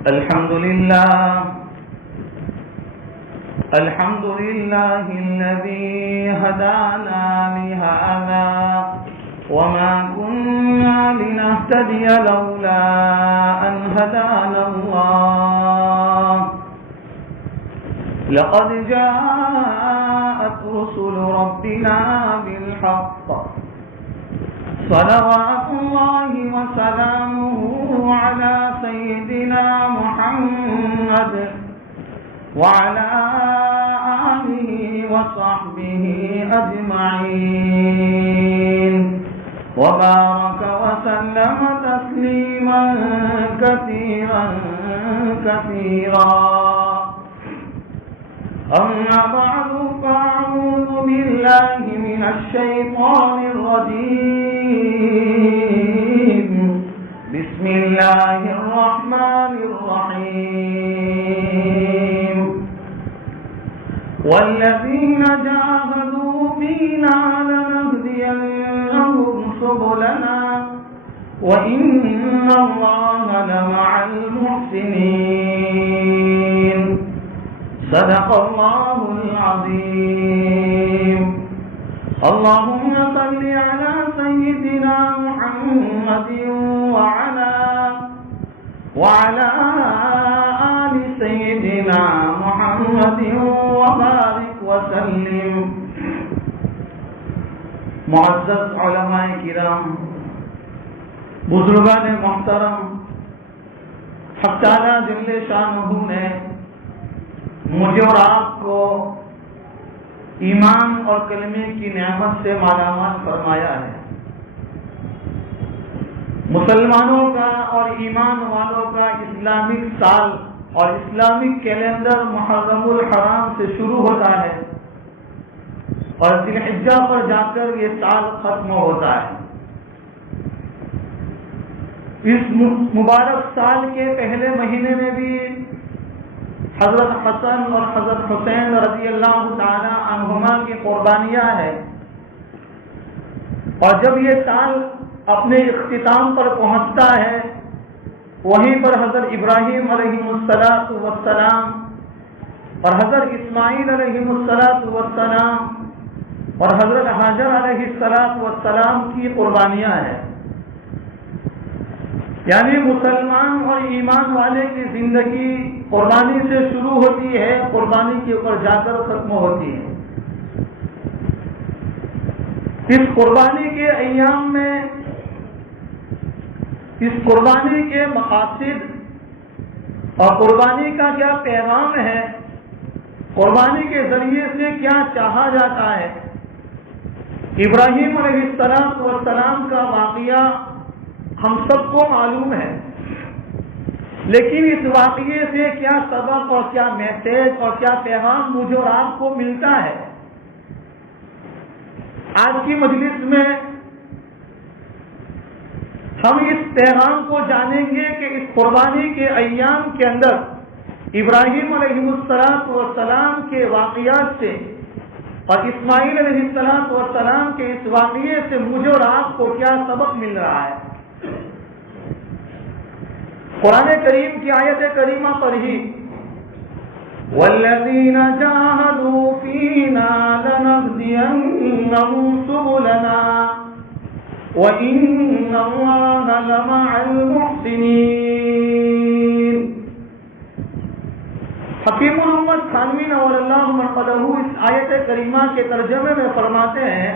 الحمد لله الذي هدانا لهذا وما كنا لنهتدي لولا أن هدانا الله لقد جاءت رسل ربنا بالحق صلوات الله وسلامه على سيدنا محمد وعلى آله وصحبه أجمعين وبارك وسلم تسليما كثيرا أما بعد فأعوذ بالله من الشيطان الرجيم بسم الله الرحمن الرحيم والذين جاهدوا فينا لنهدينهم سبلنا وإن الله لمع المحسنين صدق الله العظيم اللهم صل على سيدنا محمد وعلى آل سيدنا محمد وبارك وسلم معزز علماء کرام، بزرگان محترم، حق تعالی جل شانہ نے مجھے اور آپ کو ایمان اور کلمے کی نعمت سے مالا مال فرمایا ہے۔ مسلمانوں کا اور ایمان والوں کا اسلامک سال اور اسلامک کیلنڈر محرم الحرام سے شروع ہوتا ہے اور ذی الحجہ پر جا کر یہ سال ختم ہوتا ہے۔ اس مبارک سال کے پہلے مہینے میں بھی حضرت حسن اور حضرت حسین رضی اللہ تعالی عنہما کی قربانیاں ہیں، اور جب یہ سال اپنے اختتام پر پہنچتا ہے وہیں پر حضرت ابراہیم علیہ السلام اور حضرت اسماعیل علیہ السلام اور حضرت حاجر علیہ السلام کی قربانیاں ہیں۔ یعنی مسلمان اور ایمان والے کی زندگی قربانی سے شروع ہوتی ہے، قربانی کے اوپر جا کر ختم ہوتی ہے۔ اس قربانی کے ایام میں اس قربانی کے مقاصد اور قربانی کا کیا پیغام ہے، قربانی کے ذریعے سے کیا چاہا جاتا ہے۔ ابراہیم علیہ السلام کا واقعہ ہم سب کو معلوم ہے، لیکن اس واقعے سے کیا سبق اور کیا میسج اور کیا پیغام مجھے اور آپ کو ملتا ہے۔ آج کی مجلس میں ہم اس پیغام کو جانیں گے کہ اس قربانی کے ایام کے اندر ابراہیم علیہ السلام کے واقعات سے اور اسماعیل علیہ السلام کے اس واقعے سے مجھے اور آپ کو کیا سبق مل رہا ہے۔ قرآن کریم کی آیت کریمہ پر ہی وَالَّذِينَ جَاهَدُوا فِينَا لَنَهْدِيَنَّهُمْ سُبُلَنَا وَإِنَّ اللَّهَ لَمَعَ الْمُحْسِنِينَ۔ حکیم الامت ثانوی نور اللہ مرقدہ اس آیت کریمہ کے ترجمے میں فرماتے ہیں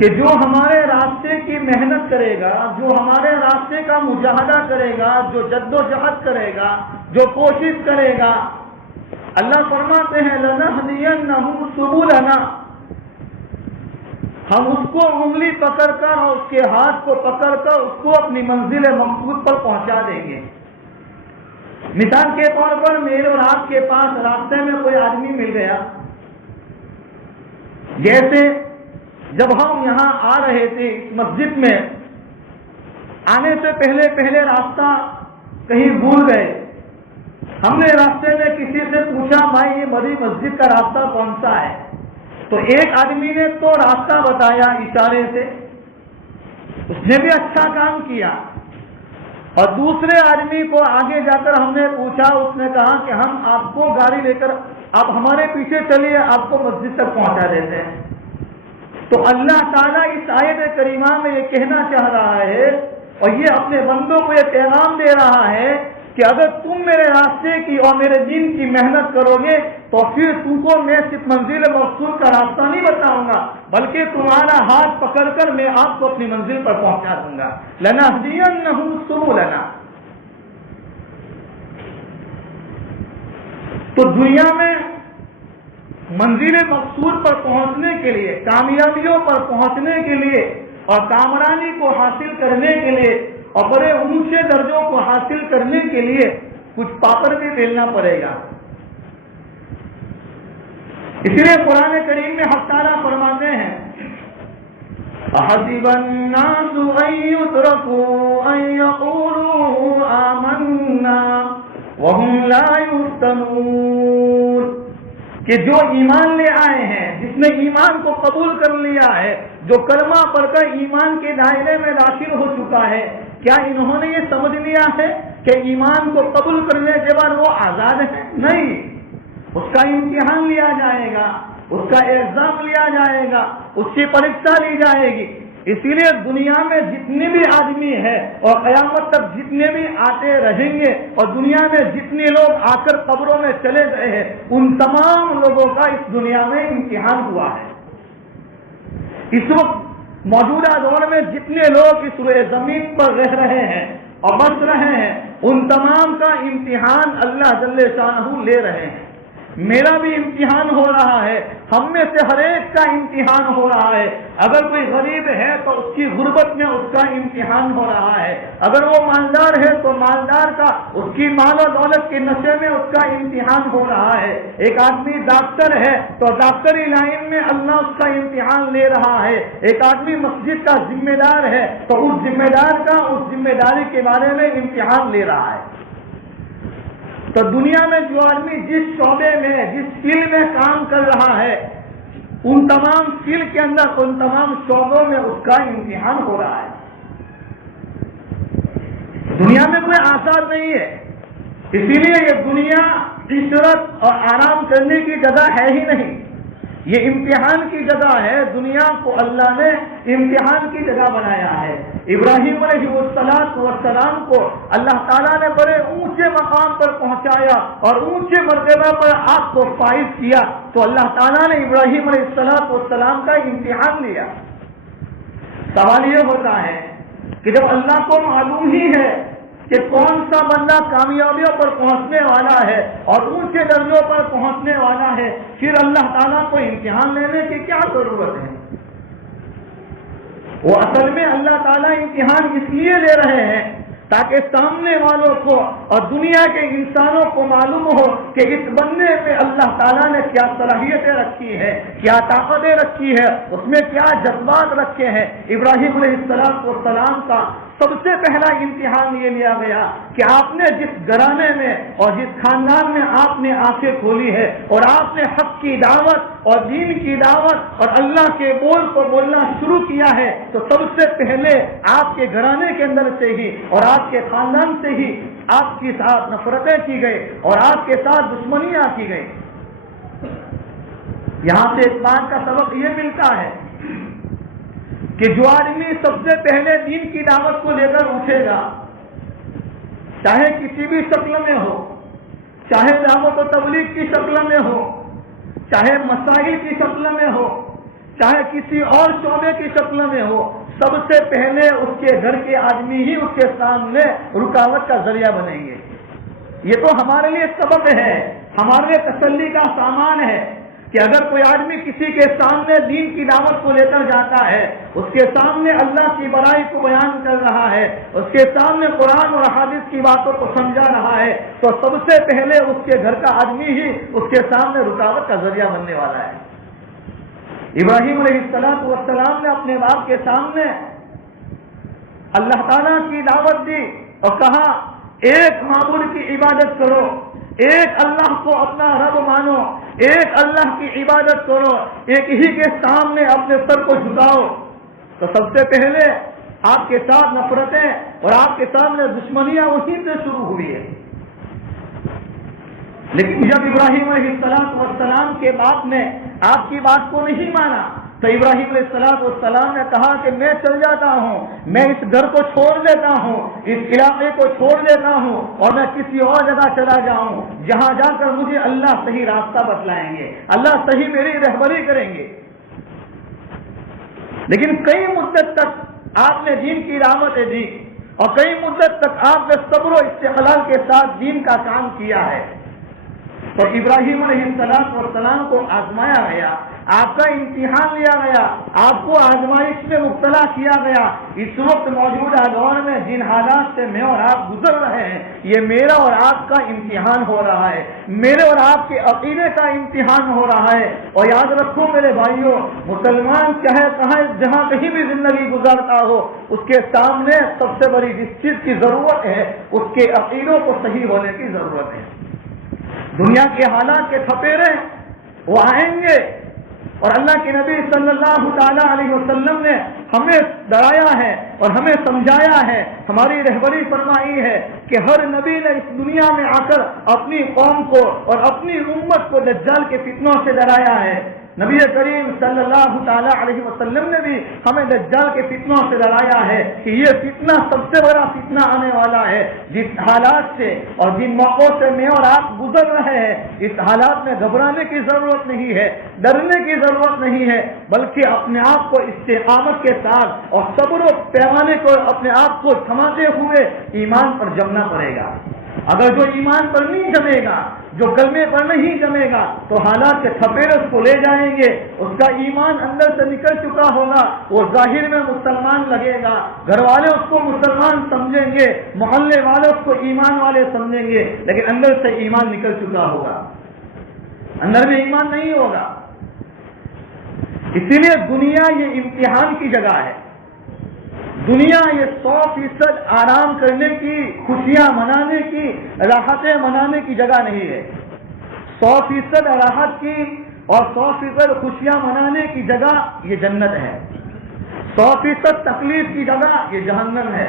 کہ جو ہمارے راستے کی محنت کرے گا، جو ہمارے راستے کا مجاہدہ کرے گا، جو جد و جہد کرے گا، جو کوشش کرے گا، اللہ فرماتے ہیں لَنَهْدِيَنَّهُمْ سُبُلَنَا، ہم اس کو انگلی پکڑ کر اور اس کے ہاتھ کو پکڑ کر اس کو اپنی منزل مقصود پر پہنچا دیں گے۔ مثال کے طور پر میرے اور آپ کے پاس راستے میں کوئی آدمی مل گیا، جیسے جب ہم یہاں آ رہے تھے اس مسجد میں، آنے سے پہلے راستہ کہیں بھول گئے، ہم نے راستے میں کسی سے پوچھا بھائی یہ بڑی مسجد کا راستہ کون سا ہے، تو ایک آدمی نے تو راستہ بتایا اشارے سے، اس نے بھی اچھا کام کیا، اور دوسرے آدمی کو آگے جا کر ہم نے پوچھا، اس نے کہا کہ ہم آپ کو گاڑی لے کر آپ ہمارے پیچھے چلیے، آپ کو مسجد تک پہنچا دیتے ہیں۔ تو اللہ تعالیٰ اس آیت کریمہ میں یہ کہنا چاہ رہا ہے اور یہ اپنے بندوں کو یہ پیغام دے رہا ہے کہ اگر تم میرے راستے کی اور میرے دین کی محنت کرو گے تو پھر تم کو میں صرف منزل مقصود کا راستہ نہیں بتاؤں گا، بلکہ تمہارا ہاتھ پکڑ کر میں آپ کو اپنی منزل پر پہنچا دوں گا۔ لَنَهْدِيَنَّهُمْ سُبُلَنَا۔ تو دنیا میں منزل مقصود پر پہنچنے کے لیے، کامیابیوں پر پہنچنے کے لیے اور کامرانی کو حاصل کرنے کے لیے اور بڑے اونچے درجوں کو حاصل کرنے کے لیے کچھ پاپڑ بھی بیلنا پڑے گا۔ اس لیے قرآن کریم میں حق تعالیٰ فرماتے ہیں أَحَسِبَ النَّاسُ أَن يُتْرَكُوا أَن يَقُولُوا آمَنَّا وَهُمْ لَا يُفْتَنُونَ، کہ جو ایمان لے آئے ہیں، جس نے ایمان کو قبول کر لیا ہے، جو کلمہ پڑھ کر ایمان کے دائرے میں داخل ہو چکا ہے، کیا انہوں نے یہ سمجھ لیا ہے کہ ایمان کو قبول کرنے کے بعد وہ آزاد ہے؟ نہیں، اس کا امتحان لیا جائے گا، اس کا ایگزام لیا جائے گا، اس کی پریکشا لی جائے گی۔ اسی لیے دنیا میں جتنے بھی آدمی ہیں اور قیامت تک جتنے بھی آتے رہیں گے اور دنیا میں جتنے لوگ آ کر قبروں میں چلے گئے ہیں، ان تمام لوگوں کا اس دنیا میں امتحان ہوا ہے۔ اس وقت موجودہ دور میں جتنے لوگ اس روئے زمین پر رہ رہے ہیں اور بس رہے ہیں، ان تمام کا امتحان اللہ جل شانہ لے رہے ہیں۔ میرا بھی امتحان ہو رہا ہے، ہم میں سے ہر ایک کا امتحان ہو رہا ہے۔ اگر کوئی غریب ہے تو اس کی غربت میں اس کا امتحان ہو رہا ہے، اگر وہ مالدار ہے تو مالدار کا، اس کی مال و دولت کے نشے میں اس کا امتحان ہو رہا ہے۔ ایک آدمی ڈاکٹر ہے تو ڈاکٹری لائن میں اللہ اس کا امتحان لے رہا ہے۔ ایک آدمی مسجد کا ذمہ دار ہے تو اس ذمہ دار کا اس ذمہ داری کے بارے میں امتحان لے رہا ہے۔ تو دنیا میں جو آدمی جس شعبے میں، جس فیلڈ میں کام کر رہا ہے، ان تمام فیلڈ کے اندر، ان تمام شعبوں میں اس کا امتحان ہو رہا ہے۔ دنیا میں کوئی آزاد نہیں ہے، اسی لیے یہ دنیا عشرت اور آرام کرنے کی جگہ ہے ہی نہیں، یہ امتحان کی جگہ ہے۔ دنیا کو اللہ نے امتحان کی جگہ بنایا ہے۔ ابراہیم علیہ السلام کو اللہ تعالیٰ نے بڑے اونچے مقام پر پہنچایا اور اونچے مرتبہ پر آپ کو فائز کیا، تو اللہ تعالیٰ نے ابراہیم علیہ السلام کا امتحان لیا۔ سوال یہ ہوتا ہے کہ جب اللہ کو معلوم ہی ہے کہ کون سا بندہ کامیابیوں پر پہنچنے والا ہے اور اونچے درجوں پر پہنچنے والا ہے، پھر اللہ تعالیٰ کو امتحان لینے کی کیا ضرورت ہے؟ وہ اصل میں اللہ تعالیٰ امتحان اس لیے لے رہے ہیں تاکہ سامنے والوں کو اور دنیا کے انسانوں کو معلوم ہو کہ اس بندے میں اللہ تعالیٰ نے کیا صلاحیتیں رکھی ہے، کیا طاقتیں رکھی ہے، اس میں کیا جذبات رکھے ہیں۔ ابراہیم علیہ السلام کا سب سے پہلا امتحان یہ لیا گیا کہ آپ نے جس گھرانے میں اور جس خاندان میں آپ نے آنکھیں کھولی ہے اور آپ نے حق کی دعوت اور دین کی دعوت اور اللہ کے بول کو بولنا شروع کیا ہے، تو سب سے پہلے آپ کے گھرانے کے اندر سے ہی اور آپ کے خاندان سے ہی آپ کے ساتھ نفرتیں کی گئی اور آپ کے ساتھ دشمنیاں کی گئی۔ یہاں سے اس بات کا سبق یہ ملتا ہے کہ جو آدمی سب سے پہلے دین کی دعوت کو لے کر اٹھے گا، چاہے کسی بھی شکل میں ہو، چاہے دعوت و تبلیغ کی شکل میں ہو، چاہے مسائل کی شکل میں ہو، چاہے کسی اور شعبے کی شکل میں ہو، سب سے پہلے اس کے گھر کے آدمی ہی اس کے سامنے رکاوٹ کا ذریعہ بنیں گے۔ یہ تو ہمارے لیے سبب ہے، ہمارے لیے تسلی کا سامان ہے کہ اگر کوئی آدمی کسی کے سامنے دین کی دعوت کو لے کر جاتا ہے، اس کے سامنے اللہ کی بڑائی کو بیان کر رہا ہے، اس کے سامنے قرآن اور حدیث کی باتوں کو سمجھا رہا ہے، تو سب سے پہلے اس کے گھر کا آدمی ہی اس کے سامنے رکاوٹ کا ذریعہ بننے والا ہے۔ ابراہیم علیہ السلام نے اپنے باپ کے سامنے اللہ تعالیٰ کی دعوت دی اور کہا ایک معبود کی عبادت کرو، ایک اللہ کو اپنا رب مانو، ایک اللہ کی عبادت کرو، ایک ہی کے سامنے اپنے سر کو جھکاؤ۔ تو سب سے پہلے آپ کے ساتھ نفرتیں اور آپ کے سامنے دشمنیاں وہیں سے شروع ہوئی ہے. لیکن جب ابراہیم علیہ السلام کے باپ نے آپ کی بات کو نہیں مانا تو ابراہیم علیہ السلام نے کہا کہ میں چل جاتا ہوں, میں اس گھر کو چھوڑ دیتا ہوں, اس علاقے کو چھوڑ دیتا ہوں اور میں کسی اور جگہ چلا جاؤں جہاں جا کر مجھے اللہ صحیح راستہ بتلائیں گے, اللہ صحیح میری رہبری کریں گے. لیکن کئی مدت تک آپ نے دین کی دعوتیں دی اور کئی مدت تک آپ نے صبر و استقلال کے ساتھ دین کا کام کیا ہے. تو ابراہیم علیہ السلام کو آزمایا گیا, آپ کا امتحان لیا گیا, آپ کو آزمائش میں مبتلا کیا گیا. اس وقت موجودہ دور میں جن حالات سے میں اور آپ گزر رہے ہیں یہ میرا اور آپ کا امتحان ہو رہا ہے, میرے اور آپ کے عقیدے کا امتحان ہو رہا ہے. اور یاد رکھو میرے بھائیوں, مسلمان چاہے کہاں جہاں کہیں بھی زندگی گزارتا ہو اس کے سامنے سب سے بڑی جس چیز کی ضرورت ہے اس کے عقیدوں کو صحیح ہونے کی ضرورت ہے. دنیا کے حالات کے تھپیرے وہ آئیں گے اور اللہ کے نبی صلی اللہ تعالی علیہ وسلم نے ہمیں ڈرایا ہے اور ہمیں سمجھایا ہے, ہماری رہبری فرمائی ہے کہ ہر نبی نے اس دنیا میں آ کر اپنی قوم کو اور اپنی امت کو دجال کے فتنوں سے ڈرایا ہے. نبی کریم صلی اللہ تعالی علیہ وسلم نے بھی ہمیں دجال کے فتنوں سے ڈرایا ہے کہ یہ فتنہ سب سے بڑا فتنہ آنے والا ہے. جس حالات سے اور جن موقعوں سے میں اور آپ گزر رہے ہیں اس حالات میں گھبرانے کی ضرورت نہیں ہے, ڈرنے کی ضرورت نہیں ہے, بلکہ اپنے آپ کو استقامت کے ساتھ اور صبر و پیمانے کو اپنے آپ کو تھماتے ہوئے ایمان پر جمنا پڑے گا. اگر جو ایمان پر نہیں جمے گا, جو کلمے پر نہیں جمے گا تو حالات کے تھپیرے اس کو لے جائیں گے. اس کا ایمان اندر سے نکل چکا ہوگا, وہ ظاہر میں مسلمان لگے گا, گھر والے اس کو مسلمان سمجھیں گے, محلے والے اس کو ایمان والے سمجھیں گے, لیکن اندر سے ایمان نکل چکا ہوگا, اندر میں ایمان نہیں ہوگا. اسی لیے دنیا یہ امتحان کی جگہ ہے. دنیا یہ 100% آرام کرنے کی, خوشیاں منانے کی, راحتیں منانے کی جگہ نہیں ہے. 100% راحت کی اور 100% خوشیاں منانے کی جگہ یہ جنت ہے. 100% تکلیف کی جگہ یہ جہنم ہے.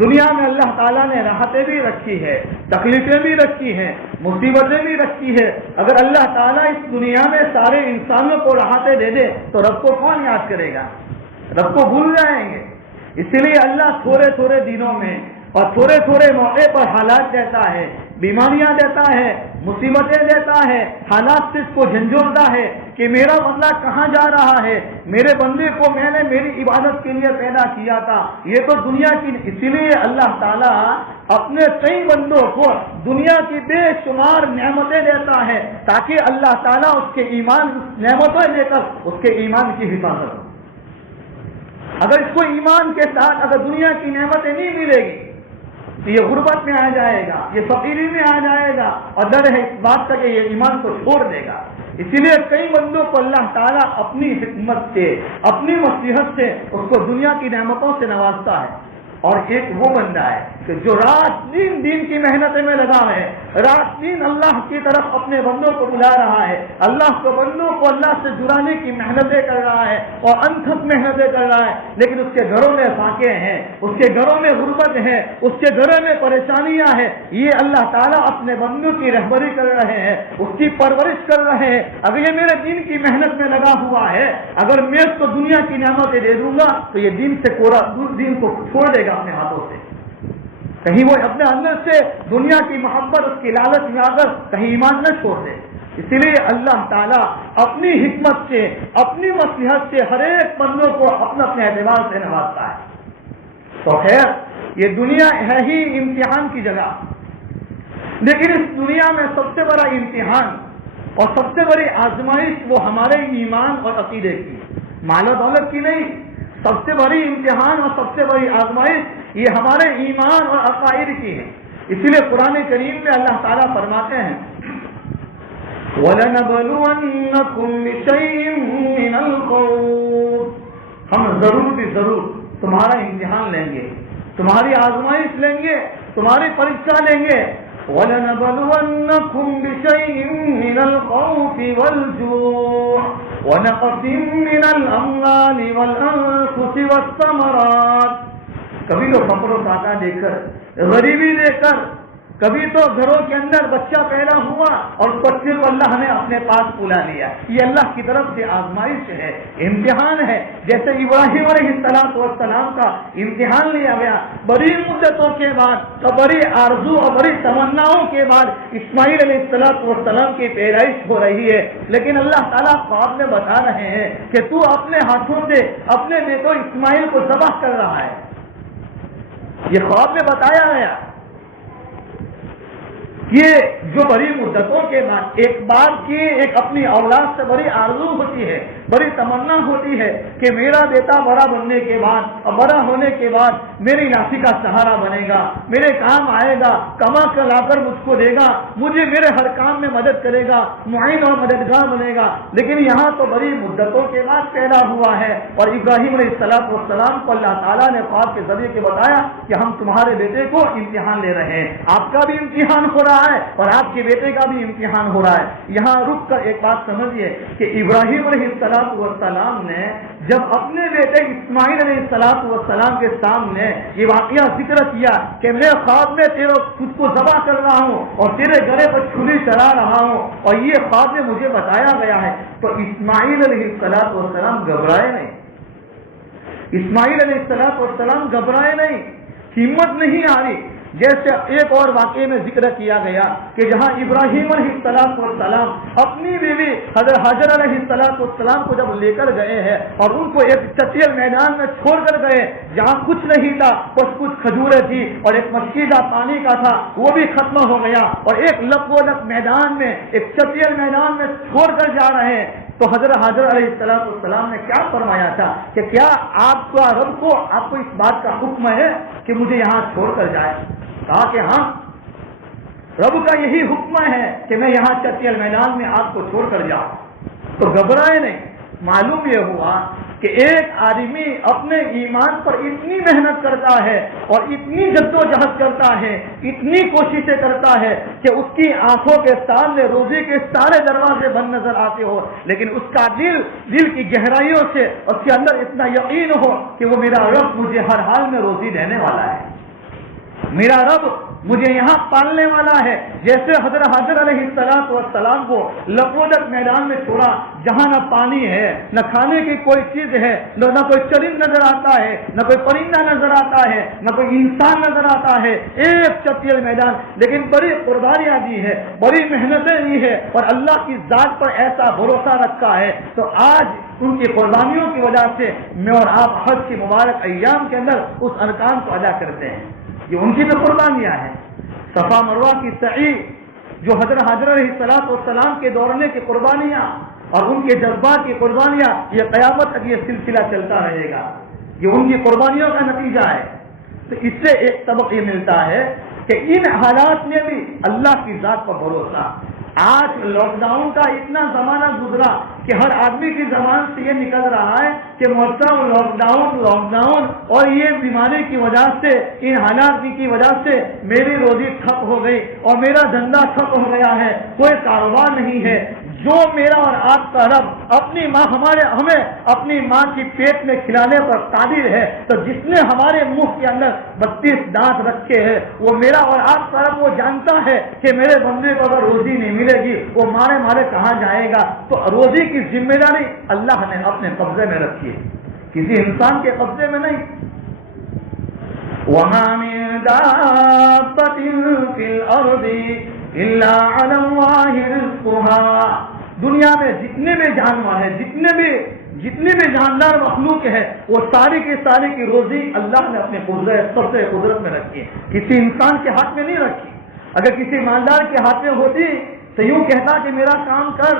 دنیا میں اللہ تعالیٰ نے راحتیں بھی رکھی ہے, تکلیفیں بھی رکھی ہیں, مصیبتیں بھی رکھی ہے. اگر اللہ تعالیٰ اس دنیا میں سارے انسانوں کو راحتیں دے دے تو رب کو کون یاد کرے گا؟ رب کو بھول جائیں گے. اسی لیے اللہ تھوڑے تھوڑے دنوں میں اور تھوڑے تھوڑے موقع پر حالات دیتا ہے, بیماریاں دیتا ہے, مصیبتیں دیتا ہے, حالات سے اس کو جھنجھوڑتا ہے کہ میرا بندہ کہاں جا رہا ہے, میرے بندے کو میں نے میری عبادت کے لیے پیدا کیا تھا, یہ تو دنیا کی. اسی لیے اللہ تعالیٰ اپنے کئی بندوں کو دنیا کی بے شمار نعمتیں دیتا ہے تاکہ اللہ تعالیٰ اس کے ایمان نعمتیں دے کر اس کے ایمان کی حفاظت ہو. اگر اس کو ایمان کے ساتھ اگر دنیا کی نعمتیں نہیں ملے گی تو یہ غربت میں آ جائے گا, یہ فقیری میں آ جائے گا اور ڈر ہے اس بات کا کہ یہ ایمان کو چھوڑ دے گا. اسی لیے کئی بندوں کو اللہ تعالیٰ اپنی حکمت سے, اپنی مصلحت سے اس کو دنیا کی نعمتوں سے نوازتا ہے. اور ایک وہ بندہ ہے کہ جو رات دن کی محنتیں میں لگا ہے, رات دن اللہ کی طرف اپنے بندوں کو بلا رہا ہے, اللہ کو بندوں کو اللہ سے جڑانے کی محنتیں کر رہا ہے اور انتھک محنتیں کر رہا ہے, لیکن اس کے گھروں میں فاقے ہیں, اس کے گھروں میں غربت ہے, اس کے گھروں میں پریشانیاں ہیں. یہ اللہ تعالیٰ اپنے بندوں کی رہبری کر رہے ہیں, اس کی پرورش کر رہے ہیں. اگر یہ میرے دین کی محنت میں لگا ہوا ہے, اگر میں اس کو دنیا کی نعمتیں دے دوں گا تو یہ دین سے دین کو چھوڑ دے گا اپنے ہاتھوں سے. کہیں وہ اپنے اندر سے دنیا کی محبت, اس کی لالچ میں آ کر کہیں ایمان نہ چھوڑ دے. اسی لیے اللہ تعالیٰ اپنی حکمت سے, اپنی مصلحت سے ہر ایک بندوں کو اپنے اپنے اعتبار سے نوازتا ہے. تو خیر یہ دنیا ہے ہی امتحان کی جگہ, لیکن اس دنیا میں سب سے بڑا امتحان اور سب سے بڑی آزمائش وہ ہمارے ایمان اور عقیدے کی, مال و دولت کی نہیں. سب سے بڑی امتحان اور سب سے بڑی آزمائش یہ ہمارے ایمان اور عقائد کی ہے. اسی لیے قرآن کریم میں اللہ تعالیٰ فرماتے ہیں وَلَنَبْلُوَنَّكُمْ بِشَيْءٍ مِّنَ الْخَوْفِ, ہم ضرور بھی ضرور تمہارا امتحان لیں گے, تمہاری آزمائش لیں گے, تمہاری پریکشا لیں گے. وَلَنَبْلُوَنَّكُمْ بِشَيْءٍ مِّنَ الْخَوْفِ وَالْجُوعِ وَنَقْصٍ مِّنَ الْأَمْوَالِ وَالْأَنفُسِ وَالثَّمَرَاتِ کبھی تو فقر و فاقہ دے کر، غریبی دے کر، کبھی تو گھروں کے اندر بچہ پیدا ہوا اور پھر اللہ نے اپنے پاس بلا لیا۔ یہ اللہ کی طرف سے آزمائش ہے، امتحان ہے۔ جیسے ابراہیم علیہ السلام کا امتحان لیا گیا، بڑی مدتوں کے بعد، بڑی آرزو اور بڑی تمناؤں کے بعد اسماعیل علیہ السلام کی پیدائش ہو رہی ہے، لیکن اللہ تعالیٰ خواب میں بتا رہے ہیں کہ تو اپنے ہاتھوں سے اپنے بیٹے اسماعیل کو ذبح کر رہا ہے۔ یہ خواب میں بتایا گیا۔ یہ جو بڑی مدتوں کے بعد ایک باپ کی ایک اپنی اولاد سے بڑی آرزو ہوتی ہے، بڑی تمنا ہوتی ہے کہ میرا بیٹا بڑا بننے کے بعد اور بڑا ہونے کے بعد میری نافی کا سہارا بنے گا، میرے کام آئے گا، کما کر لا کر مجھ کو دے گا، مجھے میرے ہر کام میں مدد کرے گا، معین اور مددگار بنے گا۔ لیکن یہاں تو بڑی مدتوں کے بعد پیدا ہوا ہے، اور ابراہیم علیہ السلام کو اللہ تعالیٰ نے خواب کے ذریعے کے بتایا کہ ہم تمہارے بیٹے کو امتحان لے رہے ہیں، آپ کا بھی امتحان ہو رہا ہے اور آپ کے بیٹے کا بھی امتحان ہو رہا ہے۔ یہاں رک کر ایک بات سمجھیے کہ ابراہیم علیہ السلام نے جب اپنے بیٹے اسماعیل علیہ السلام کے سامنے یہ واقعہ ذکر کیا کہ میں خواب میں خود کو ذبح کر رہا ہوں اور تیرے گلے پر چھری چلا رہا ہوں اور یہ خواب میں مجھے بتایا گیا ہے، تو اسماعیل علیہ السلام گھبرائے نہیں، اسماعیل علیہ السلام گھبرائے نہیں، ہمت نہیں آ رہی۔ جیسے ایک اور واقعے میں ذکر کیا گیا کہ جہاں ابراہیم علیہ السلام اپنی بیوی حضرت حاجر علیہ السلام کو جب لے کر گئے ہیں اور ان کو ایک چٹیل میدان میں چھوڑ کر گئے جہاں کچھ نہیں تھا، بس کچھ کھجوریں تھی اور ایک مٹکی کا پانی کا تھا، وہ بھی ختم ہو گیا، اور ایک لپ و لپ میدان میں، ایک چٹیل میدان میں چھوڑ کر جا رہے ہیں، تو حضرت حاجر علیہ السلام نے کیا فرمایا تھا کہ کیا آپ کا رب کو آپ کو اس بات کا حکم ہے کہ مجھے یہاں چھوڑ کر جائے؟ کہا کہ ہاں، رب کا یہی حکم ہے کہ میں یہاں چٹیل میدان میں آپ کو چھوڑ کر جاؤں۔ تو گھبرائے نہیں۔ معلوم یہ ہوا کہ ایک آدمی اپنے ایمان پر اتنی محنت کرتا ہے اور اتنی جدوجہد کرتا ہے، اتنی کوششیں کرتا ہے کہ اس کی آنکھوں کے سامنے روزی کے سارے دروازے بند نظر آتے ہو، لیکن اس کا دل کی گہرائیوں سے اس کے اندر اتنا یقین ہو کہ وہ میرا رب مجھے ہر حال میں روزی دینے والا ہے، میرا رب مجھے یہاں پالنے والا ہے۔ جیسے حضرت حاجر علیہ السلام کو لپوڈک میدان میں چھوڑا جہاں نہ پانی ہے، نہ کھانے کی کوئی چیز ہے، نہ کوئی چرند نظر آتا ہے، نہ کوئی پرندہ نظر آتا ہے، نہ کوئی انسان نظر آتا ہے، ایک چٹیل میدان، لیکن بڑی قربانیاں دی ہے، بڑی محنتیں دی ہے اور اللہ کی ذات پر ایسا بھروسہ رکھا ہے، تو آج ان کی قربانیوں کی وجہ سے میں اور آپ حج کی مبارک ایام کے اندر اس ارکان کو ادا کرتے ہیں۔ یہ ان کی تو قربانیاں ہیں۔ صفا مروہ کی سعی، جو حضرت حاجر علیہ السلام کے دوڑنے کی قربانیاں اور ان کے جذبات کی قربانیاں، یہ قیامت تک یہ سلسلہ چلتا رہے گا، یہ ان کی قربانیوں کا نتیجہ ہے۔ تو اس سے ایک سبق یہ ملتا ہے کہ ان حالات میں بھی اللہ کی ذات پر بھروسہ۔ آج لاک ڈاؤن کا اتنا زمانہ گزرا کہ ہر آدمی کی زبان سے یہ نکل رہا ہے کہ محترم لاک ڈاؤن اور یہ بیماری کی وجہ سے، ان حالات کی وجہ سے میری روزی ٹھپ ہو گئی اور میرا دھندا ٹھپ ہو گیا ہے، کوئی کاروبار نہیں ہے۔ جو میرا اور آپ کا رب اپنی ماں ہمیں اپنی ماں کی پیٹ میں کھلانے پر قادر ہے، تو جس نے ہمارے منہ کے اندر 32 دانت رکھے ہیں، وہ میرا اور آپ کا رب وہ جانتا ہے کہ میرے بندے کو اگر روزی نہیں ملے گی وہ مارے کہاں جائے گا۔ تو روزی کی ذمہ داری اللہ نے اپنے قبضے میں رکھی ہے، کسی انسان کے قبضے میں نہیں۔ وَمَا مِن دَابَّةٍ فِي الْأَرْضِ إِلَّا عَلَى اللَّهِ رِزْقُهَا۔ دنیا میں جتنے بھی جانور ہیں، جتنے بھی جاندار مخلوق ہے، وہ ساری کی روزی اللہ نے اپنے قدرت میں رکھی ہے، کسی انسان کے ہاتھ میں نہیں رکھی۔ اگر کسی مالدار کے ہاتھ میں ہوتی تو یوں کہتا کہ میرا کام کر،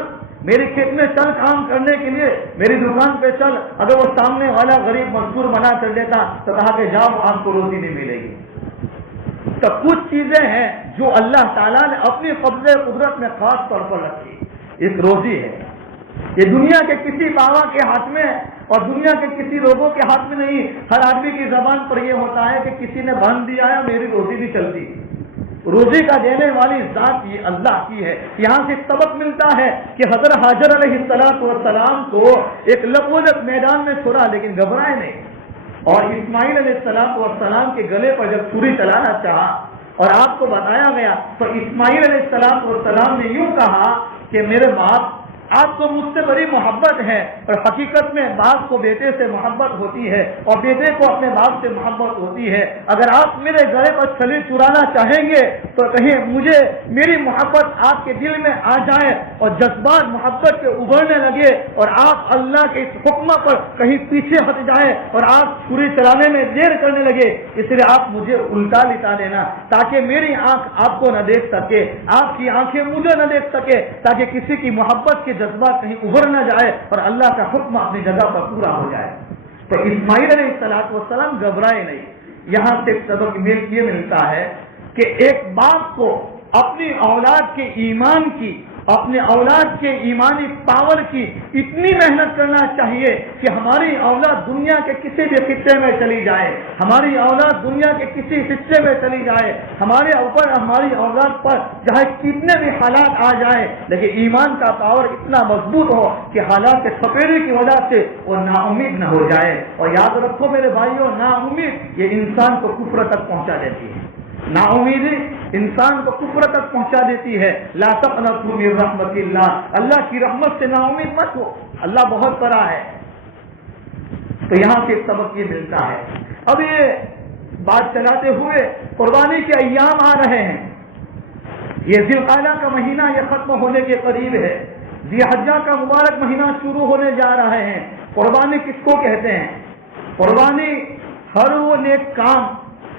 میرے کھیت میں چل کام کرنے کے لیے، میری دکان پہ چل، اگر وہ سامنے والا غریب مزدور منع کر دیتا تو کہا کہ جاؤ آپ کو روزی نہیں ملے گی۔ تو کچھ چیزیں ہیں جو اللہ تعالیٰ نے اپنی قدرت میں خاص طور پر رکھی۔ ایک روزی ہے، یہ دنیا کے کسی باوا کے ہاتھ میں اور دنیا کے کسی لوگوں کے ہاتھ میں نہیں۔ ہر آدمی کی زبان پر یہ ہوتا ہے کہ کسی نے بند دیا ہے، میری روزی بھی چلتی۔ روزی کا دینے والی ذات یہ اللہ کی ہے۔ یہاں سے سبق ملتا ہے کہ حضرت حاجر علیہ السلام کو ایک لپولت میدان میں چھوڑا لیکن گھبرائے نہیں، اور اسماعیل علیہ السلام کے گلے پر جب چھری چلانا چاہا اور آپ کو بتایا گیا تو اسماعیل علیہ السلام نے یوں کہا کہ میرے باپ آپ کو مجھ سے بڑی محبت ہے، اور حقیقت میں باپ کو بیٹے سے محبت ہوتی ہے اور بیٹے کو اپنے باپ سے محبت ہوتی ہے۔ اگر آپ میرے گلے پر چھری چرانا چاہیں گے تو کہیں مجھے میری محبت آپ کے دل میں آ جائے اور جذبات محبت کے ابھرنے لگے اور آپ اللہ کے اس حکم پر کہیں پیچھے ہٹ جائیں اور آپ چھری چلانے میں دیر کرنے لگے، اس لیے آپ مجھے الٹا لٹا دینا تاکہ میری آنکھ آپ کو نہ دیکھ سکے، آپ کی آنکھیں مجھے نہ دیکھ سکے، تاکہ کسی کی محبت کے جذبات کہیں ابھر نہ جائے اور اللہ کا حکم اپنی جگہ پر پورا ہو جائے۔ تو اسماعیل علیہ السلام گھبرائے نہیں۔ یہاں سے سبق یہ ملتا ہے کہ ایک باپ کو اپنی اولاد کے ایمان کی، اپنے اولاد کے ایمانی پاور کی اتنی محنت کرنا چاہیے کہ ہماری اولاد دنیا کے کسی بھی خطے میں چلی جائے، ہماری اولاد دنیا کے کسی حصے میں چلی جائے، ہمارے اوپر ہماری اولاد پر چاہے کتنے بھی حالات آ جائیں، لیکن ایمان کا پاور اتنا مضبوط ہو کہ حالات کے تھپیڑے کی وجہ سے وہ نا امید نہ ہو جائے۔ اور یاد رکھو میرے بھائیوں، نا امید یہ انسان کو کفر تک پہنچا دیتی ہے، نا امیدی انسان کو کفر تک پہنچا دیتی ہے۔ لا تقنطوا من رحمت اللہ، اللہ کی رحمت سے نا امید مت ہو، اللہ بہت بڑا ہے۔ تو یہاں سے سبق یہ ملتا ہے۔ اب یہ بات چلاتے ہوئے قربانی کے ایام آ رہے ہیں، یہ ذی القعدہ کا مہینہ یہ ختم ہونے کے قریب ہے، ذی الحجہ کا مبارک مہینہ شروع ہونے جا رہے ہیں۔ قربانی کس کو کہتے ہیں؟ قربانی ہر وہ نیک کام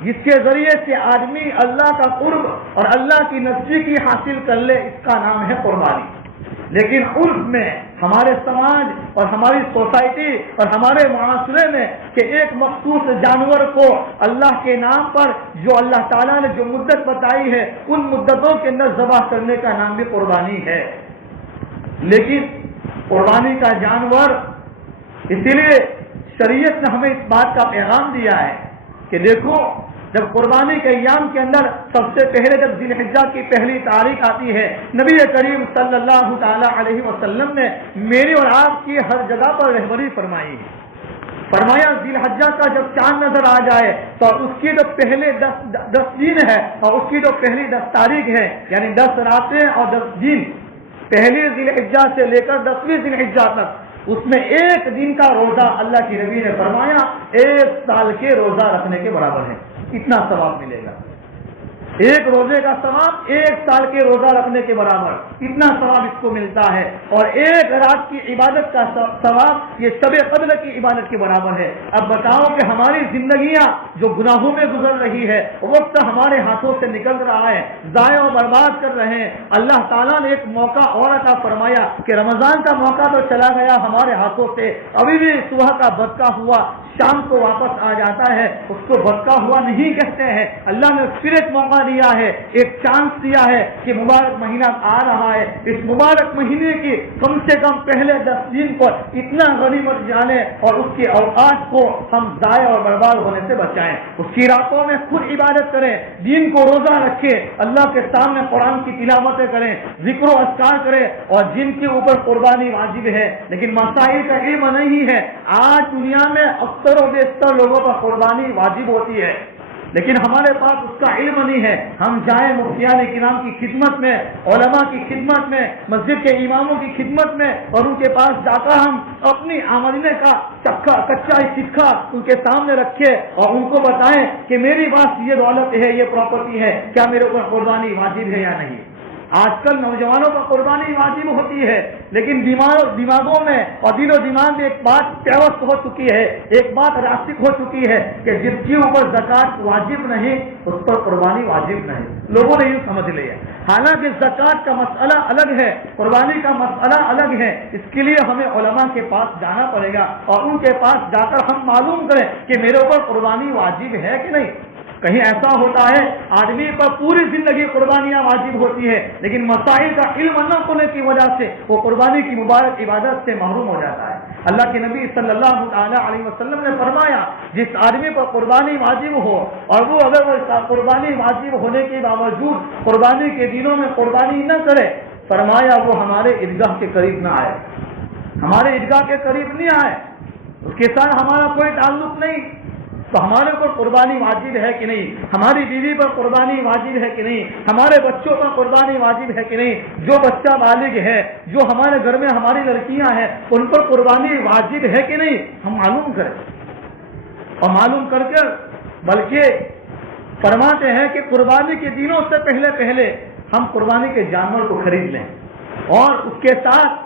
جس کے ذریعے سے آدمی اللہ کا قرب اور اللہ کی نزدیکی حاصل کر لے، اس کا نام ہے قربانی۔ لیکن عرف میں ہمارے سماج اور ہماری سوسائٹی اور ہمارے معاشرے میں کہ ایک مخصوص جانور کو اللہ کے نام پر جو اللہ تعالیٰ نے جو مدت بتائی ہے ان مدتوں کے اندر ذبح کرنے کا نام بھی قربانی ہے۔ لیکن قربانی کا جانور، اسی لیے شریعت نے ہمیں اس بات کا پیغام دیا ہے کہ دیکھو جب قربانی کے ایام کے اندر سب سے پہلے جب ذی الحجہ کی پہلی تاریخ آتی ہے، نبی کریم صلی اللہ تعالی علیہ وسلم نے میری اور آپ کی ہر جگہ پر رہبری فرمائی ہے۔ فرمایا ذی الحجہ کا جب چاند نظر آ جائے تو اس کی جو پہلے 10 دن ہے اور اس کی جو پہلی 10 تاریخ ہے، یعنی 10 راتیں اور 10 دن، پہلی ذی الحجہ سے لے کر 10ویں ذی الحجہ تک، اس میں ایک دن کا روزہ اللہ کی نبی نے فرمایا 1 سال کے روزہ رکھنے کے برابر ہے، اتنا ثواب ملے گا۔ ایک روزے کا ثواب 1 سال کے روزہ رکھنے کے برابر، اتنا ثواب اس کو ملتا ہے۔ اور ایک رات کی عبادت کا ثواب یہ شب قدر کی عبادت کے برابر ہے۔ اب بتاؤ کہ ہماری زندگیاں جو گناہوں میں گزر رہی ہے، وقت ہمارے ہاتھوں سے نکل رہا ہے، ضائع و برباد کر رہے ہیں۔ اللہ تعالیٰ نے ایک موقع اور عطا فرمایا کہ رمضان کا موقع تو چلا گیا ہمارے ہاتھوں سے، ابھی بھی صبح کا بدکا ہوا شام کو واپس آ جاتا ہے، اس کو بدکا ہوا نہیں کہتے ہیں۔ اللہ نے پھر ایک موقع دیا ہے، ایک چانس دیا ہے کہ مبارک مہینہ آ رہا ہے، اس مبارک مہینے کی کم سے کم پہلے 10 دن پر اتنا غنیمت جانے اور اس کے اوقات کو ہم ضائع اور برباد ہونے سے بچائیں۔ اس کی راتوں میں خود عبادت کریں، دین کو روزہ رکھیں، اللہ کے سامنے قرآن کی تلاوتیں کریں، ذکر و اذکار کریں، اور جن کے اوپر قربانی واجب ہے لیکن مسائل کا علم نہیں ہے۔ آج دنیا میں اکثر و بیشتر لوگوں پر قربانی واجب ہوتی ہے لیکن ہمارے پاس اس کا علم نہیں ہے۔ ہم جائیں مفتیان کرام کی خدمت میں، علماء کی خدمت میں، مسجد کے اماموں کی خدمت میں، اور ان کے پاس جا کر ہم اپنی آمدنی کا کچا سکھا ان کے سامنے رکھے اور ان کو بتائیں کہ میری پاس یہ دولت ہے، یہ پراپرٹی ہے، کیا میرے اوپر قربانی واجب ہے یا نہیں۔ آج کل نوجوانوں پر قربانی واجب ہوتی ہے لیکن دماغوں میں اور دل و دماغ میں ایک بات پیوست ہو چکی ہے، ایک بات راسخ ہو چکی ہے کہ جس کے اوپر زکوٰۃ واجب نہیں اس پر قربانی واجب نہیں۔ لوگوں نے یوں سمجھ لیا، حالانکہ زکوٰۃ کا مسئلہ الگ ہے، قربانی کا مسئلہ الگ ہے۔ اس کے لیے ہمیں علماء کے پاس جانا پڑے گا اور ان کے پاس جا کر ہم معلوم کریں کہ میرے اوپر قربانی واجب ہے کہ نہیں۔ کہیں ایسا ہوتا ہے آدمی پر پوری زندگی قربانیاں واجب ہوتی ہے لیکن مسائل کا علم نہ ہونے کی وجہ سے وہ قربانی کی مبارک عبادت سے محروم ہو جاتا ہے۔ اللہ کے نبی صلی اللہ علیہ وسلم نے فرمایا جس آدمی پر قربانی واجب ہو اور وہ اگر وہ قربانی واجب ہونے کے باوجود قربانی کے دنوں میں قربانی نہ کرے، فرمایا وہ ہمارے عیدگاہ کے قریب نہ آئے، ہمارے عیدگاہ کے قریب نہیں آئے، اس کے ساتھ ہمارا کوئی تعلق نہیں۔ تو ہمارے پر قربانی واجب ہے کہ نہیں، ہماری بیوی پر قربانی واجب ہے کہ نہیں، ہمارے بچوں پر قربانی واجب ہے کہ نہیں، جو بچہ بالغ ہے، جو ہمارے گھر میں ہماری لڑکیاں ہیں ان پر قربانی واجب ہے کہ نہیں، ہم معلوم کریں، اور معلوم کر کے بلکہ فرماتے ہیں کہ قربانی کے دنوں سے پہلے ہم قربانی کے جانور کو خرید لیں اور اس کے ساتھ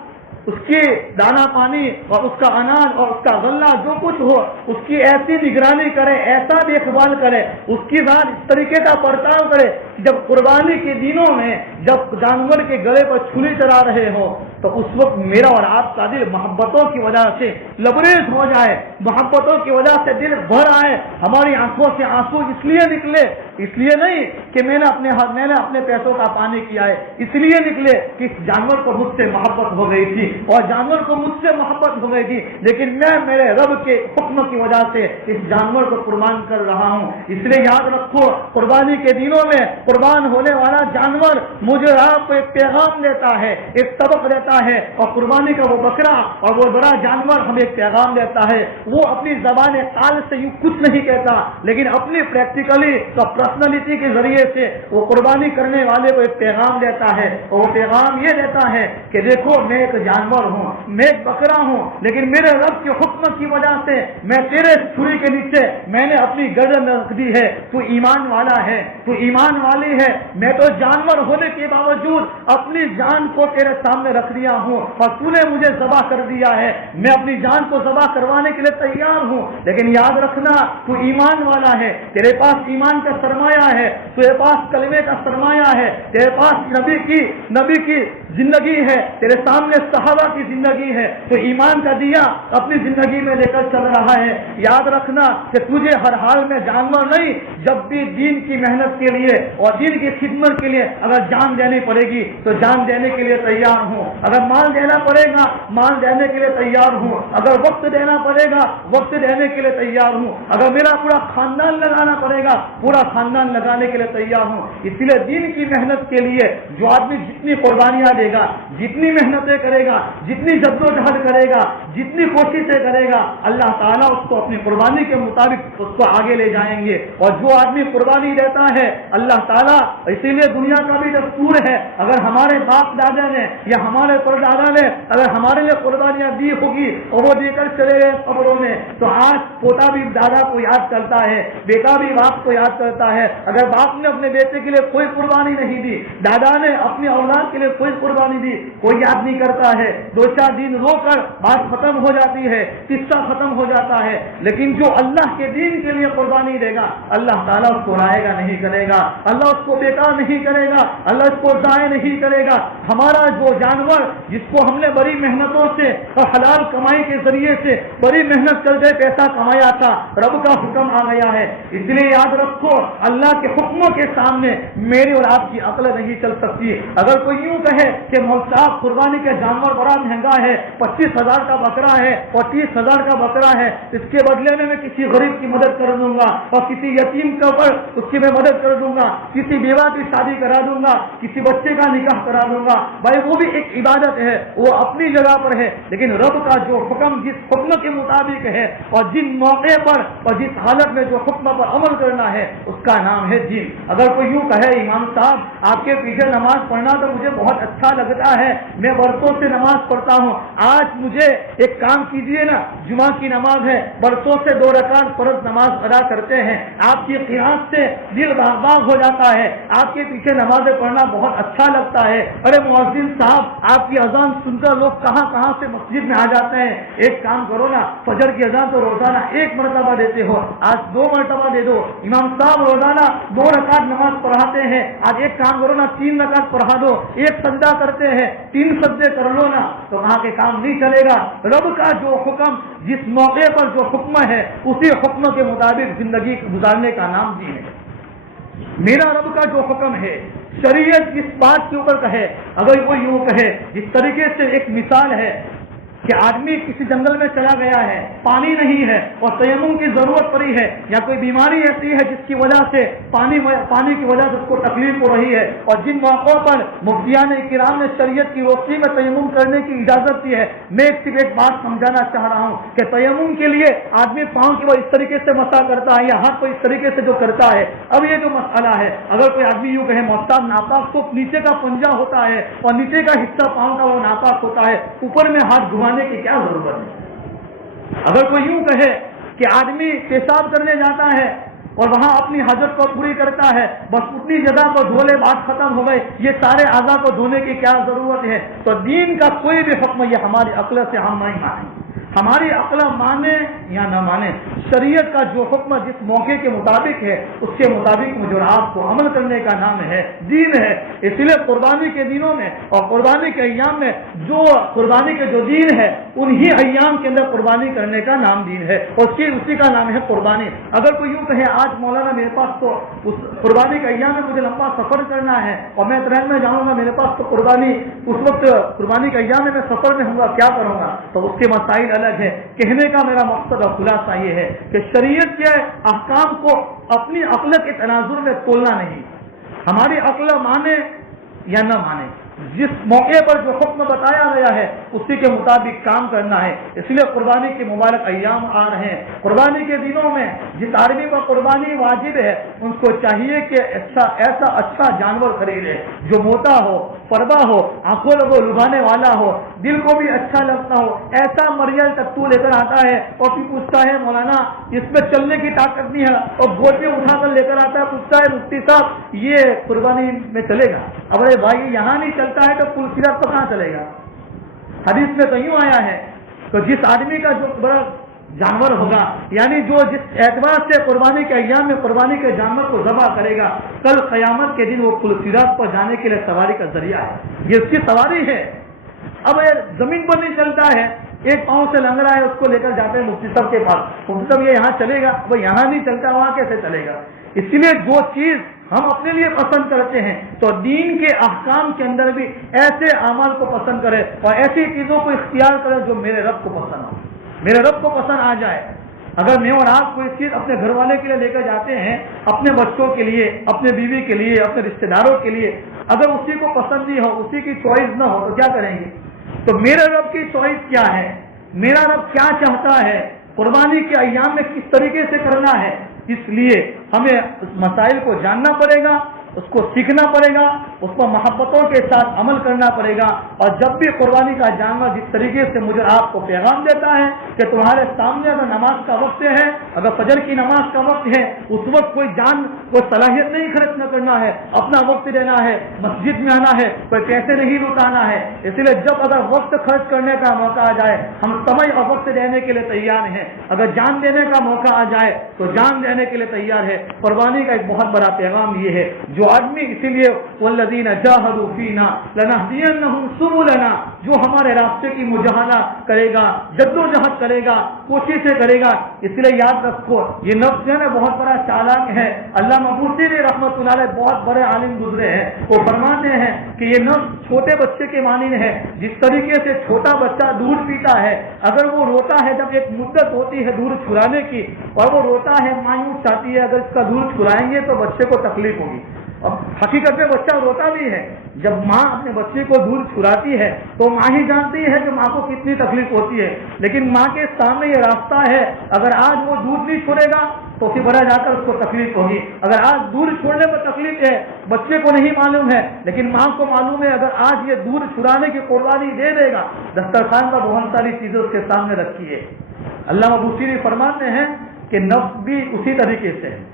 اس کی دانا پانی اور اس کا اناج اور اس کا غلہ جو کچھ ہو اس کی ایسی نگرانی کرے، ایسا دیکھ بھال کرے، اس کی ذات اس طریقے کا برتاؤ کرے جب قربانی کے دنوں میں جب جانور کے گلے پر چھری چلا رہے ہو تو اس وقت میرا اور آپ کا دل محبتوں کی وجہ سے لبریز ہو جائے، محبتوں کی وجہ سے دل بھر آئے، ہماری آنکھوں سے آنسو اس لیے نکلے، اس لیے نہیں کہ میں نے اپنے پیسوں کا پانی کیا ہے، اس لیے نکلے کہ اس جانور کو مجھ سے محبت ہو گئی تھی اور جانور کو مجھ سے محبت ہو گئی تھی، لیکن میں میرے رب کے حکم کی وجہ سے اس جانور کو قربان کر رہا ہوں۔ اس لیے یاد رکھو قربانی کے دنوں میں قربان ہونے والا جانور مجھے آپ کو ایک پیغام دیتا ہے، ایک سبق دیتا ہے، اور قربانی کا وہ بکرا اور وہ بڑا جانور ہمیں ایک پیغام دیتا ہے۔ وہ اپنی زبان قال سے یوں کچھ نہیں کہتا، لیکن اپنی پریکٹیکلی تو پرسنالٹی کے ذریعے سے وہ قربانی کرنے والے کو ایک پیغام دیتا ہے، اور وہ پیغام یہ دیتا ہے کہ دیکھو میں ایک جانور ہوں، میں ایک بکرا ہوں، لیکن میرے رب کے حکم کی وجہ سے میں تیرے چھری کے نیچے میں نے اپنی گردن رکھ دی ہے، تو ایمان والا ہے، تو ایمان والی ہے، میں تو جانور ہونے کے باوجود اپنی جان کو تیرے سامنے رکھ دیا ہوں اور تو نے مجھے ذبح کر دیا ہے، میں اپنی جان کو ذبح کروانے کے لیے تیار ہوں، لیکن یاد رکھنا تو ایمان والا ہے، تیرے پاس ایمان کا سرمایہ ہے، تیرے پاس کلمے کا سرمایہ ہے، تیرے پاس نبی کی زندگی ہے، تیرے سامنے صحابہ کی زندگی ہے، تو ایمان کا دیا اپنی زندگی میں لے کر چل رہا ہے۔ یاد رکھنا کہ تجھے ہر حال میں جانور نہیں، جب بھی دین کی محنت کے لیے اور دین کی خدمت کے لیے اگر جان دینی پڑے گی تو جان دینے کے لیے تیار ہوں، اگر مال دینا پڑے گا مال دینے کے لیے تیار ہوں، اگر وقت دینا پڑے گا وقت دینے کے لیے تیار ہوں، اگر میرا پورا خاندان لگانا پڑے گا پورا خاندان لگانے کے لیے تیار ہوں۔ اس لیے دین کی محنت کے لیے جو آدمی جتنی قربانیاں دے گا، جتنی محنتیں کرے گا، جتنی جدوجہد کرے گا، جتنی کوششیں کرے گا، اللہ تعالیٰ اس کو اپنی قربانی کے مطابق اس کو آگے لے جائیں گے۔ اور جو آدمی قربانی دیتا ہے اللہ تعالیٰ، اسی لیے دنیا کا بھی دستور ہے، اگر ہمارے باپ دادا نے یا ہمارے پردادا نے اگر ہمارے لیے قربانیاں دی ہوگی اور وہ دے کر چلے گئے قبروں میں، تو آج پوتا بھی دادا کو یاد کرتا ہے، بیٹا بھی باپ کو یاد کرتا ہے۔ اگر باپ نے اپنے بیٹے کے لیے کوئی قربانی نہیں دی، دادا نے اپنی اولاد کے لیے کوئی قربانی دی، کوئی یاد نہیں کرتا ہے، 2-4 دن رو کر بات ختم ہو جاتی ہے، قصہ ختم ہو جاتا ہے۔ لیکن جو اللہ کے دین کے لیے قربانی دے گا اللہ تعالیٰ اس کو رائے گا نہیں کرے گا، اللہ اس کو بیکار نہیں کرے گا، اللہ اس کو ضائع نہیں کرے گا۔ ہمارا جو جانور جس کو ہم نے بڑی محنتوں سے اور حلال کمائی کے ذریعے سے بڑی محنت کر کے پیسہ کمایا تھا، رب کا حکم آ گیا ہے، اس لیے یاد رکھو اللہ کے حکموں کے سامنے میری اور آپ کی عقل نہیں چل سکتی۔ اگر کوئی یوں کہے کہ مولوی صاحب قربانی کا جانور بڑا مہنگا ہے، 25,000 کا بکرا ہے اور 30,000 کا بکرا ہے، اس کے بدلے میں کسی غریب کی مدد کر دوں گا اور کسی یتیم کے اوپر اس کی میں مدد کر دوں گا، کسی بیوہ کی شادی کرا دوں گا، کسی بچے کا نکاح کرا دوں گا، بھائی وہ بھی ایک عبادت ہے، وہ اپنی جگہ پر ہے، لیکن رب کا جو حکم جس حکم کے مطابق ہے اور جن موقع پر اور جس حالت میں جو حکم پر عمل کرنا ہے اس کا نام ہے دین۔ اگر کوئی یوں کہے امام صاحب آپ کے پیچھے نماز پڑھنا تو مجھے بہت اچھا لگتا ہے، میں برسوں سے نماز پڑھتا ہوں، آج مجھے ایک کام کیجیے نا، جمعہ کی نماز ہے، برسوں سے 2 رکعت فرض نماز ادا کرتے ہیں، آپ کی قیادت سے دل باغ باغ ہو جاتا ہے، آپ کے پیچھے نمازیں پڑھنا بہت اچھا لگتا ہے۔ ارے مؤذن صاحب آپ کی اذان سن کر لوگ کہاں کہاں سے مسجد میں آ جاتے ہیں، ایک کام کرو نا، فجر کی اذان تو روزانہ 1 مرتبہ دیتے ہو، آج 2 مرتبہ دے دو۔ امام صاحب روزانہ 2 رکعت نماز پڑھاتے ہیں، آج ایک کام کرو نا 3 رکعت پڑھا دو، 1 سجدہ کرتے ہیں 3 سجدے کر لو نا، تو وہاں کے کام نہیں چلے گا۔ رب کا جو حکم جس موقع پر جو حکم ہے اسی حکم کے مطابق زندگی گزارنے کا نام دین ہے۔ میرا رب کا جو حکم ہے شریعت جس بات کے اوپر کہے، اگر وہ یوں کہے، جس طریقے سے ایک مثال ہے کہ آدمی کسی جنگل میں چلا گیا ہے, پانی نہیں ہے اور تیمم کی ضرورت پڑی ہے, یا کوئی بیماری ایسی ہے جس کی وجہ سے پانی کی وجہ سے اس کو تکلیف ہو رہی ہے, اور جن موقعوں پر مفتیان کرام نے شریعت کی روشنی میں تیمم کرنے کی اجازت دی ہے. میں صرف ایک بات سمجھانا چاہ رہا ہوں کہ تیمم کے لیے آدمی پاؤں کی وہ اس طریقے سے مسا کرتا ہے یا ہاتھ کو اس طریقے سے جو کرتا ہے. اب یہ جو مسئلہ ہے, اگر کوئی آدمی یوں کہے محتاط ناپاک, تو نیچے کا پنجہ ہوتا ہے اور نیچے کا حصہ پاؤں کا وہ ناپاک ہوتا ہے, اوپر میں ہاتھ گھمانے کی کیا ضرورت ہے؟ اگر کوئی یوں کہے کہ آدمی پیشاب کرنے جاتا ہے اور وہاں اپنی حاجت کو پوری کرتا ہے, بس اتنی جگہ کو دھو لے بات ختم ہو گئی, یہ سارے اعضاء کو دھونے کی کیا ضرورت ہے؟ تو دین کا کوئی بھی حکم یہ ہماری عقل سے ہم نہیں مانیں. ہماری عقل مانے یا نہ مانے, شریعت کا جو حکم جس موقع کے مطابق ہے اس کے مطابق مجھے اور آپ کو عمل کرنے کا نام ہے دین ہے. اس لیے قربانی کے دنوں میں اور قربانی کے ایام میں جو قربانی کے جو دین ہے انہی ایام کے اندر قربانی کرنے کا نام دین ہے, اور اسی کا نام ہے قربانی. اگر کوئی یوں کہے آج مولانا میرے پاس تو اس قربانی کے ایام میں مجھے لمبا سفر کرنا ہے اور میں ٹرین میں جاؤں گا, میرے پاس تو قربانی اس وقت قربانی کے ایام میں سفر میں ہوں گا, کیا کروں گا؟ تو اس کے مسائل الگ ہے. کہنے کا میرا مقصد اور خلاصہ یہ ہے کہ شریعت کے احکام کو اپنی عقل کے تناظر میں تولنا نہیں. ہماری عقل مانے یا نہ مانے, جس موقع پر جو حکم بتایا گیا ہے اسی کے مطابق کام کرنا ہے. اس لیے قربانی کے مبارک ایام آ رہے ہیں. قربانی کے دنوں میں جس آدمی پر قربانی واجب ہے ان کو چاہیے کہ ایسا اچھا جانور خریدے جو موٹا ہو, پربا ہو, آنکھوں کو لبھانے والا ہو, دل کو بھی اچھا لگتا ہو. ایسا مریل تتو لے کر آتا ہے اور پھر پوچھتا ہے مولانا اس میں چلنے کی طاقت نہیں ہے, اور گود میں اٹھا کر لے کر آتا ہے, پوچھتا ہے مفتی صاحب یہ قربانی میں چلے گا؟ اب ارے بھائی یہاں نہیں چلتا ہے تو پل سیرت پر کہاں چلے گا؟ حدیث میں تو یوں آیا ہے تو جس آدمی کا جو بڑا جانور ہوگا, یعنی جو جس اعتبار سے قربانی کے ایام میں قربانی کے جانور کو ذبح کرے گا, کل قیامت کے دن وہ پل سیرت پر جانے کے لیے سواری کا ذریعہ ہے. یہ اس کی سواری ہے. اب زمین پر نہیں چلتا ہے, ایک پاؤں سے لنگ رہا ہے, اس کو لے کر جاتے ہیں مفتی صاحب کے پاس, مفتی صاحب یہ یہاں چلے گا؟ وہ یہاں نہیں چلتا, وہاں کیسے چلے گا؟ اس لیے جو چیز ہم اپنے لیے پسند کرتے ہیں تو دین کے احکام کے اندر بھی ایسے اعمال کو پسند کرے اور ایسی چیزوں کو اختیار کرے جو میرے رب کو پسند ہو, میرے رب کو پسند آ جائے. اگر میں اور آپ کوئی چیز اپنے گھر والے کے لیے لے کر جاتے ہیں, اپنے بچوں کے لیے, اپنے بیوی کے لیے, اپنے رشتے داروں کے لیے, اگر اسی کو پسند نہیں ہو, اسی کی چوائس نہ ہو تو کیا کریں گے؟ تو میرے رب کی چوائس کیا ہے, میرا رب کیا چاہتا ہے, قربانی کے ایام میں کس طریقے سے کرنا ہے, اس لیے ہمیں اس مسائل کو جاننا پڑے گا, اس کو سیکھنا پڑے گا, اس کو محبتوں کے ساتھ عمل کرنا پڑے گا. اور جب بھی قربانی کا جانور جس طریقے سے مجھے آپ کو پیغام دیتا ہے کہ تمہارے سامنے اگر نماز کا وقت ہے, اگر فجر کی نماز کا وقت ہے, اس وقت کوئی صلاحیت نہیں خرچ نہ کرنا ہے, اپنا وقت دینا ہے, مسجد میں آنا ہے, کوئی پیسے نہیں لٹانا ہے. اس لیے جب اگر وقت خرچ کرنے کا موقع آ جائے ہم سمے اور وقت دینے کے لیے تیار ہیں. اگر جان دینے کا موقع آ جائے تو جان دینے کے لیے تیار ہے. قربانی کا ایک بہت بڑا پیغام یہ ہے جو آدمی, اسی لیے والذین جاہدوا فینا لنہدینہم سبلنا, جو ہمارے راستے کی مجاہدہ کرے گا, جدوجہد کرے گا, کوشش سے کرے گا. اس لیے یاد رکھو یہ نفس جو ہے بہت بڑا چالاک ہے. علامہ بوصیری رحمۃ اللہ علیہ بہت بڑے عالم گزرے ہیں, وہ فرماتے ہیں کہ یہ نفس چھوٹے بچے کے مانند ہے. جس طریقے سے چھوٹا بچہ دودھ پیتا ہے, اگر وہ روتا ہے جب ایک مدت ہوتی ہے دودھ چھلانے کی اور وہ روتا ہے, ماں یوں چاہتی ہے اگر اس کا دودھ چھلائیں گے تو بچے کو تکلیف ہوگی. اب حقیقت میں بچہ روتا بھی ہے. جب ماں اپنے بچے کو دودھ چھلاتی ہے تو ماں ہی جانتی ہے کہ ماں کو کتنی تکلیف ہوتی ہے, لیکن ماں کے سامنے یہ راستہ ہے, اگر آج وہ دودھ نہیں چھوڑے گا تو پھر بڑا جا کر اس کو تکلیف ہوگی. اگر آج دودھ چھوڑنے پر تکلیف ہے, بچے کو نہیں معلوم ہے, لیکن ماں کو معلوم ہے اگر آج یہ دودھ چھڑانے کی قربانی دے دے گا, دسترخوان پر بہت ساری چیزیں اس کے سامنے رکھی ہے. علامہ بوصیری فرماتے ہیں کہ نفس بھی اسی طریقے سے ہے,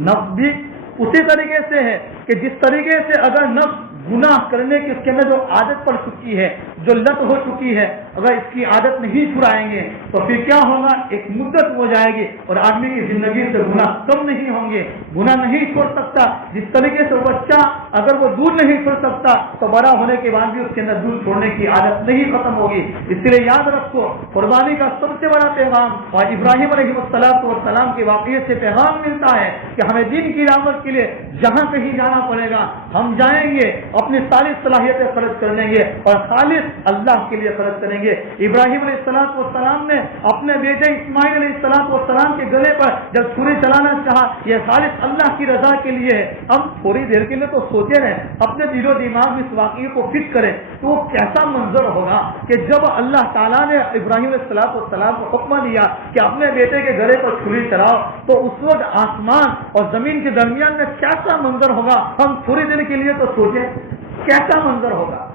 نفس بھی اسی طریقے سے ہے کہ جس طریقے سے اگر نفس گناہ کرنے کی اس کے اندر جو عادت پڑ چکی ہے, جو لت ہو چکی ہے, اگر اس کی عادت نہیں چھڑائیں گے تو پھر کیا ہوگا, ایک مدت ہو جائے گی اور آدمی کی زندگی سے گناہ کم نہیں ہوں گے, گناہ نہیں چھوڑ سکتا. جس طریقے سے بچہ اگر وہ دودھ نہیں چھوڑ سکتا تو بڑا ہونے کے بعد بھی اس کے اندر دودھ چھوڑنے کی عادت نہیں ختم ہوگی. اس لیے یاد رکھو قربانی کا سب سے بڑا پیغام, اور ابراہیم علیہ السلام کے واقعے سے پیغام ملتا ہے کہ ہمیں دین کی دعوت کے لیے جہاں کہیں جانا پڑے گا ہم جائیں گے, اپنی ساری صلاحیتیں خرچ کر لیں گے اور خالص اللہ کے لیے خرچ کریں گے. ابراہیم علیہ السلام نے اپنے بیٹے اسماعیل علیہ السلام کے گلے پر جب چھری چلانا چاہا, یہ خالص اللہ کی رضا کے لیے ہے. ہم تھوڑی دیر کے لیے تو سوچے رہے, اپنے دل و دماغ میں اس واقعے کو فٹ کریں تو وہ کیسا منظر ہوگا کہ جب اللہ تعالیٰ نے ابراہیم علیہ السلام کو حکم دیا کہ اپنے بیٹے کے گلے پر چھری چلاؤ, تو اس وقت آسمان اور زمین کے درمیان میں کیسا منظر ہوگا. ہم تھوڑی دیر کے لیے تو سوچیں کیسا منظر ہوگا.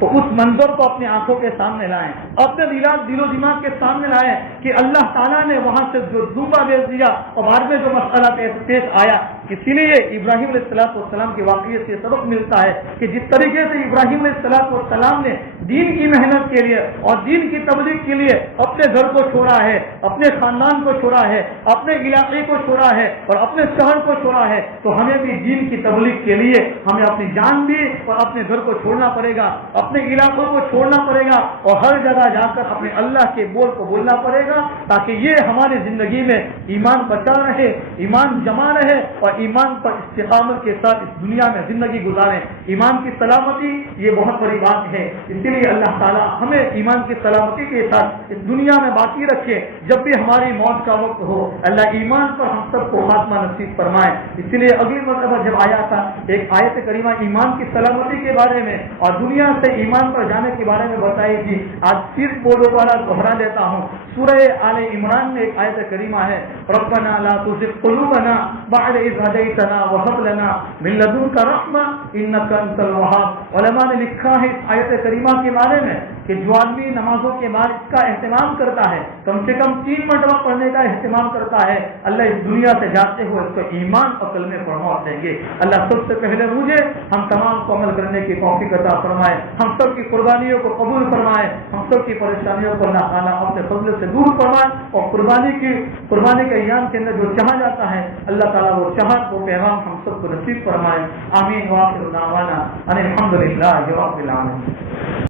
تو اس منظر کو اپنی آنکھوں کے سامنے لائیں, اپنے دل و دماغ کے سامنے لائیں کہ اللہ تعالیٰ نے وہاں سے جو ڈوبا بھیج دیا اور بعد میں جو مسئلہ پیش آیا. اسی لیے ابراہیم علیہ السلام کے واقعے سے سبق ملتا ہے کہ جس طریقے سے ابراہیم علیہ السلام نے دین کی محنت کے لیے اور دین کی تبلیغ کے لیے اپنے گھر کو چھوڑا ہے, اپنے خاندان کو چھوڑا ہے, اپنے علاقے کو چھوڑا ہے اور اپنے شہر کو چھوڑا ہے, تو ہمیں بھی دین کی تبلیغ کے لیے ہمیں اپنی جان بھی اور اپنے گھر کو چھوڑنا پڑے گا, اپنے علاقوں کو چھوڑنا پڑے گا اور ہر جگہ جا کر اپنے اللہ کے بول کو بولنا پڑے گا, تاکہ یہ ہماری زندگی میں ایمان بچا رہے, ایمان جمع رہے اور ایمان پر استقامت کے ساتھ اس دنیا میں زندگی گزاریں. ایمان کی سلامتی یہ بہت بڑی بات ہے, اسی لیے اللہ تعالیٰ ہمیں ایمان کی سلامتی کے ساتھ اس دنیا میں باقی رکھے. جب بھی ہماری موت کا وقت ہو اللہ ایمان پر ہم سب کو خاتمہ نصیب فرمائے. اسی لیے اگلی مرتبہ جب آیا تھا ایک آیت کریمہ ایمان کی سلامتی کے بارے میں اور دنیا سے ایمان پر جانے کے بارے میں بتائی تھی, آج پھر بولو والا دوہرا دیتا ہوں. سورہ آل عمران میں ایک آیت کریمہ ہے, ربنا لا تزغ قلوبنا بعد اذ ہدیتنا وہب لنا من لدنک رحمہ انک انت الوہاب. علماء نے لکھا ہے اس آیت کریمہ کے بارے میں کہ جو آدمی نمازوں کے بعد اس کا اہتمام کرتا ہے, کم سے کم 3 مرتبہ پڑھنے کا اہتمام کرتا ہے, اللہ اس دنیا سے جاتے ہوئے اس کو ایمان اور کلمے پر موت دیں گے. اللہ سب سے پہلے مجھے ہم تمام کو عمل کرنے کی توفیق عطا فرمائے, ہم سب کی قربانیوں کو قبول فرمائے, ہم سب کی پریشانیوں کو اللہ تعالیٰ اپنے فضل سے دور فرمائے اور قربانی کے ایام کے اندر جو چاہا جاتا ہے اللہ تعالیٰ وہ چاہت وہ پیغام ہم سب کو نصیب فرمائے. آمین. وآخر دعوانا ان الحمد للہ رب العالمین.